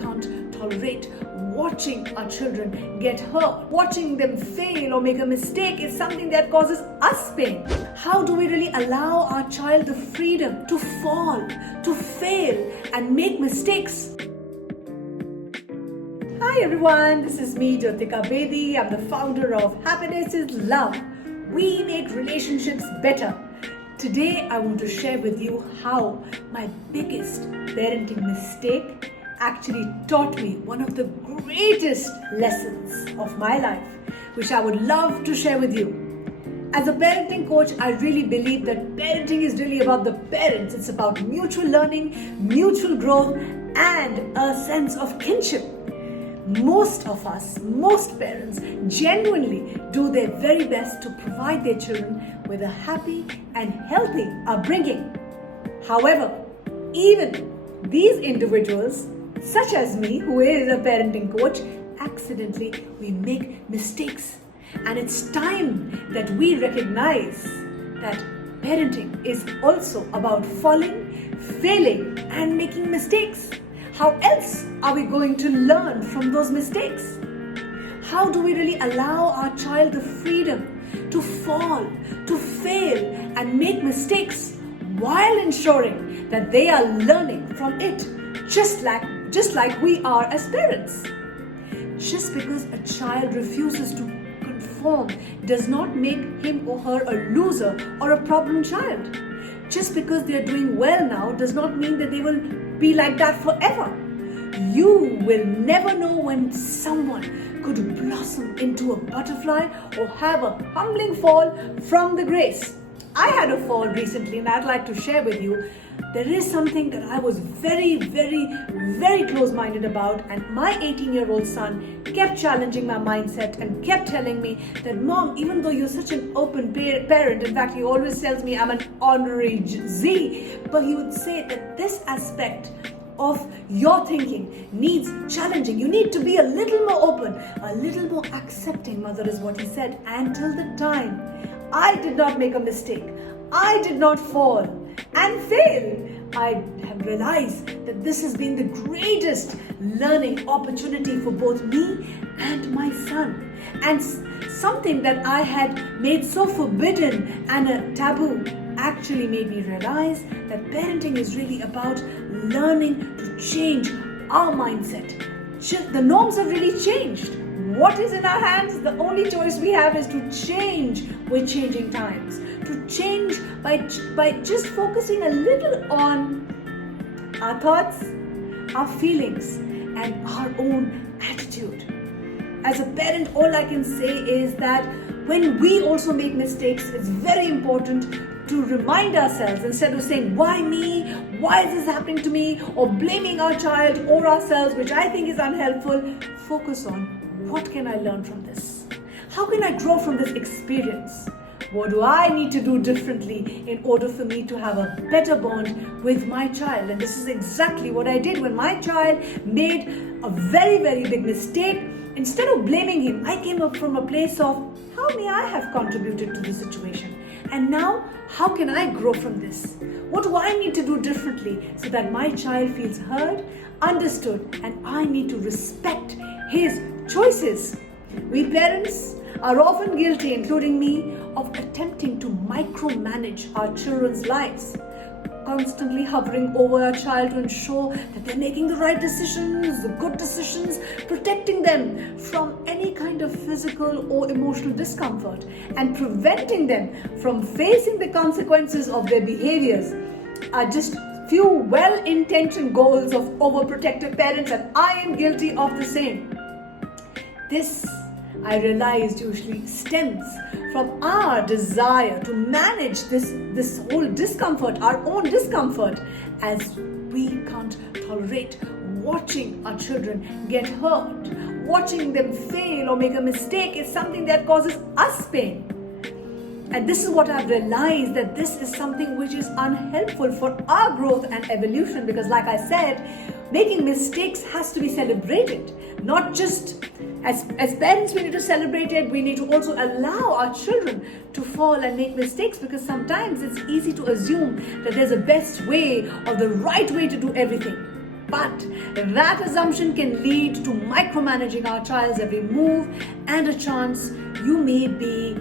can't tolerate watching our children get hurt. Watching them fail or make a mistake is something that causes us pain. How do we really allow our child the freedom to fall, to fail, and make mistakes? Hi everyone, this is me, Jyotika Bedi. I'm the founder of Happiness is Love. We make relationships better. Today I want to share with you how my biggest parenting mistake actually taught me one of the greatest lessons of my life, which I would love to share with you. As a parenting coach, I really believe that parenting is really about the parents. It's about mutual learning, mutual growth, and a sense of kinship. Most of us, most parents, genuinely do their very best to provide their children with a happy and healthy upbringing. However, even these individuals, such as me, who is a parenting coach, accidentally we make mistakes. And it's time that we recognize that parenting is also about falling, failing, and making mistakes. How else are we going to learn from those mistakes? How do we really allow our child the freedom to fall, to fail, and make mistakes while ensuring that they are learning from it, just like we are as parents? Just because a child refuses to conform does not make him or her a loser or a problem child. Just because they are doing well now does not mean that they will be like that forever. You will never know when someone could blossom into a butterfly or have a humbling fall from the grace. I had a fall recently and I'd like to share with you. There is something that I was very close-minded about, and my 18-year-old son kept challenging my mindset and kept telling me that, Mom, even though you're such an open parent, in fact, he always tells me I'm an honorary Z, but he would say that this aspect of your thinking needs challenging. You need to be a little more open, a little more accepting, Mother, is what he said. And till the time I did not make a mistake, I did not fall and fail, I have realized that this has been the greatest learning opportunity for both me and my son. And something that I had made so forbidden and a taboo actually made me realize that parenting is really about learning to change our mindset. The norms have really changed. What is in our hands? The only choice we have is to change with changing times. To change by just focusing a little on our thoughts, our feelings, and our own attitude. As a parent, all I can say is that when we also make mistakes, it's very important to remind ourselves, instead of saying, why me? Why is this happening to me? Or blaming our child or ourselves, which I think is unhelpful, focus on, what can I learn from this? How can I grow from this experience? What do I need to do differently in order for me to have a better bond with my child? And this is exactly what I did when my child made a very big mistake. Instead of blaming him, I came up from a place of, how may I have contributed to the situation? And now, how can I grow from this? What do I need to do differently so that my child feels heard, understood, and I need to respect his choices? We parents are often guilty, including me, of attempting to micromanage our children's lives, constantly hovering over our child to ensure that they're making the right decisions, the good decisions, protecting them from any kind of physical or emotional discomfort, and preventing them from facing the consequences of their behaviors are just few well-intentioned goals of overprotective parents, and I am guilty of the same. This, I realized, usually stems from our desire to manage this whole discomfort, our own discomfort, as we can't tolerate watching our children get hurt. Watching them fail or make a mistake is something that causes us pain. And this is what I've realized, that this is something which is unhelpful for our growth and evolution, because like I said, making mistakes has to be celebrated. Not just as parents we need to celebrate it, we need to also allow our children to fall and make mistakes, because sometimes it's easy to assume that there's a best way or the right way to do everything. But that assumption can lead to micromanaging our child's every move and a chance you may be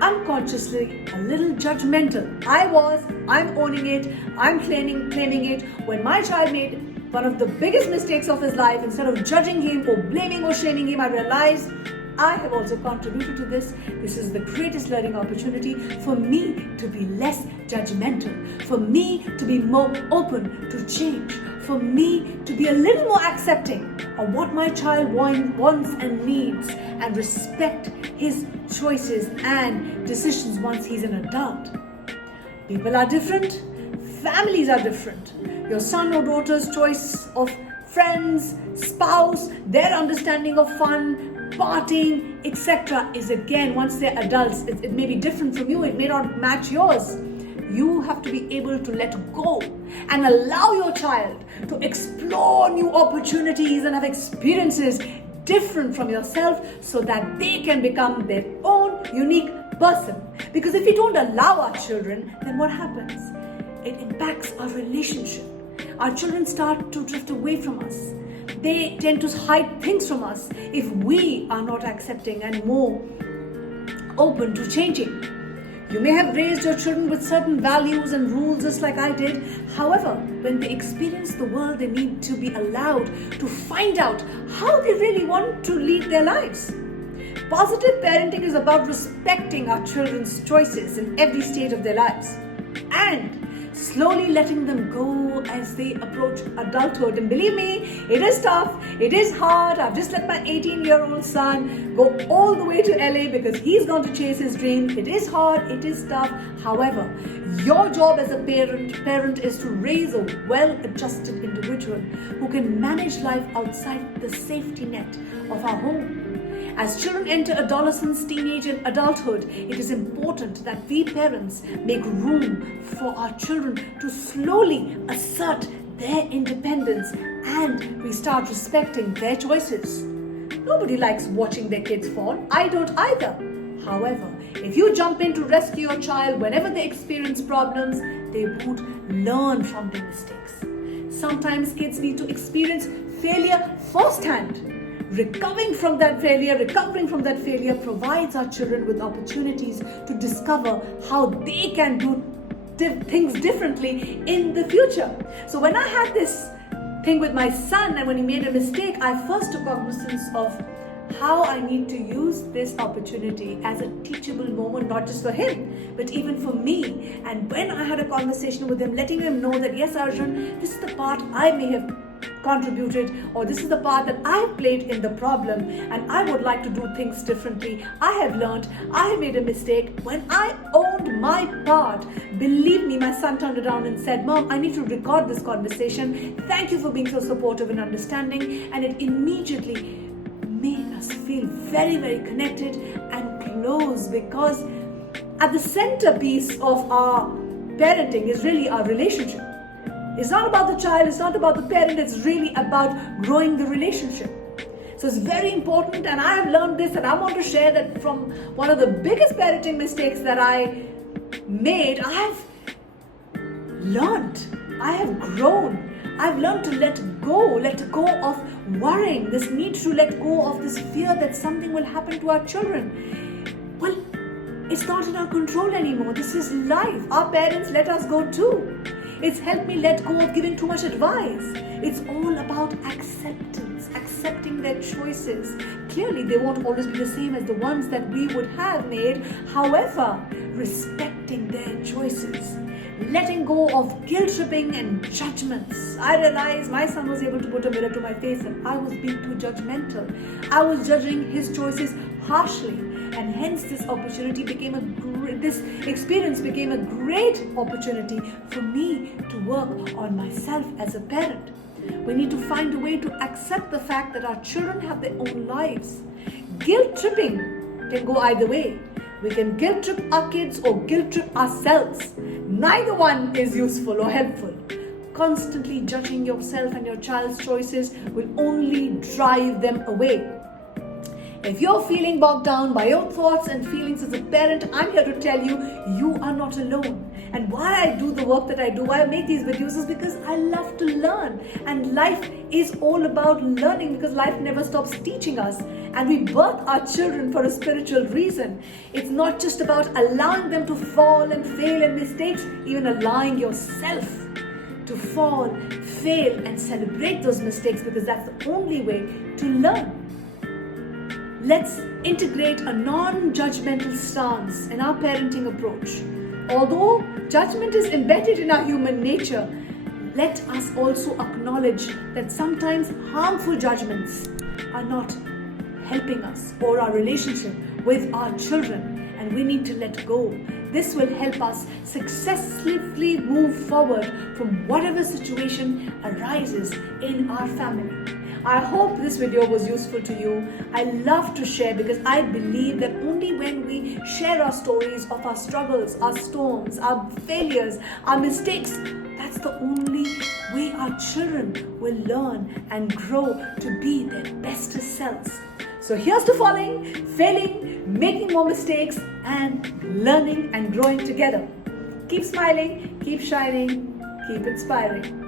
unconsciously a little judgmental. I'm owning it, I'm claiming it. When my child made one of the biggest mistakes of his life, instead of judging him or blaming or shaming him, I realized I have also contributed to this. This is the greatest learning opportunity for me to be less judgmental, for me to be more open to change, for me to be a little more accepting of what my child wants and needs, and respect his choices and decisions once he's an adult. People are different, families are different. Your son or daughter's choice of friends, spouse, their understanding of fun, partying, etc. is again, once they're adults, it may be different from you, it may not match yours. You have to be able to let go and allow your child to explore new opportunities and have experiences different from yourself so that they can become their own unique person. Because if we don't allow our children, then what happens? It impacts our relationship. Our children start to drift away from us. They tend to hide things from us if we are not accepting and more open to changing. You may have raised your children with certain values and rules just like I did. However, when they experience the world, they need to be allowed to find out how they really want to lead their lives. Positive parenting is about respecting our children's choices in every stage of their lives and slowly letting them go as they approach adulthood. And believe me, it is tough, it is hard. I've just let my 18-year-old son go all the way to LA because he's going to chase his dream. It is hard, it is tough. However, your job as a parent is to raise a well-adjusted individual who can manage life outside the safety net of our home. As children enter adolescence, teenage, and adulthood, it is important that we parents make room for our children to slowly assert their independence and we start respecting their choices. Nobody likes watching their kids fall. I don't either. However, if you jump in to rescue your child whenever they experience problems, they won't learn from their mistakes. Sometimes kids need to experience failure firsthand. Recovering from that failure provides our children with opportunities to discover how they can do things differently in the future. So when I had this thing with my son and when he made a mistake, I first took cognizance of how I need to use this opportunity as a teachable moment, not just for him, but even for me. And when I had a conversation with him, letting him know that, yes, Arjun, this is the part I may have contributed, or this is the part that I have played in the problem, and I would like to do things differently. I have learned, I have made a mistake. When I owned my part, believe me, my son turned around and said, Mom, I need to record this conversation. Thank you for being so supportive and understanding. And it immediately made us feel very, very connected and close, because at the centerpiece of our parenting is really our relationship. It's not about the child, it's not about the parent, it's really about growing the relationship. So it's very important, and I have learned this, and I want to share that from one of the biggest parenting mistakes that I made. I have learned, I have grown. I've learned to let go of worrying, this need to let go of this fear that something will happen to our children. Well, it's not in our control anymore. This is life. Our parents let us go too. It's helped me let go of giving too much advice. It's all about acceptance, accepting their choices. Clearly, they won't always be the same as the ones that we would have made. However, respecting their choices. Letting go of guilt-tripping and judgments. I realized my son was able to put a mirror to my face and I was being too judgmental. I was judging his choices harshly, and hence this experience became a great opportunity for me to work on myself as a parent. We need to find a way to accept the fact that our children have their own lives. Guilt-tripping can go either way. We can guilt trip our kids or guilt trip ourselves. Neither one is useful or helpful. Constantly judging yourself and your child's choices will only drive them away. If you're feeling bogged down by your thoughts and feelings as a parent, I'm here to tell you, you are not alone. And why I do the work that I do, why I make these videos, is because I love to learn. And life is all about learning, because life never stops teaching us. And we birth our children for a spiritual reason. It's not just about allowing them to fall and fail and mistakes, even allowing yourself to fall, fail, and celebrate those mistakes, because that's the only way to learn. Let's integrate a non-judgmental stance in our parenting approach. Although judgment is embedded in our human nature, let us also acknowledge that sometimes harmful judgments are not helping us or our relationship with our children, and we need to let go. This will help us successfully move forward from whatever situation arises in our family. I hope this video was useful to you. I love to share, because I believe that only when we share our stories of our struggles, our storms, our failures, our mistakes, that's the only way our children will learn and grow to be their bestest selves. So here's to falling, failing, making more mistakes, and learning and growing together. Keep smiling, keep shining, keep inspiring.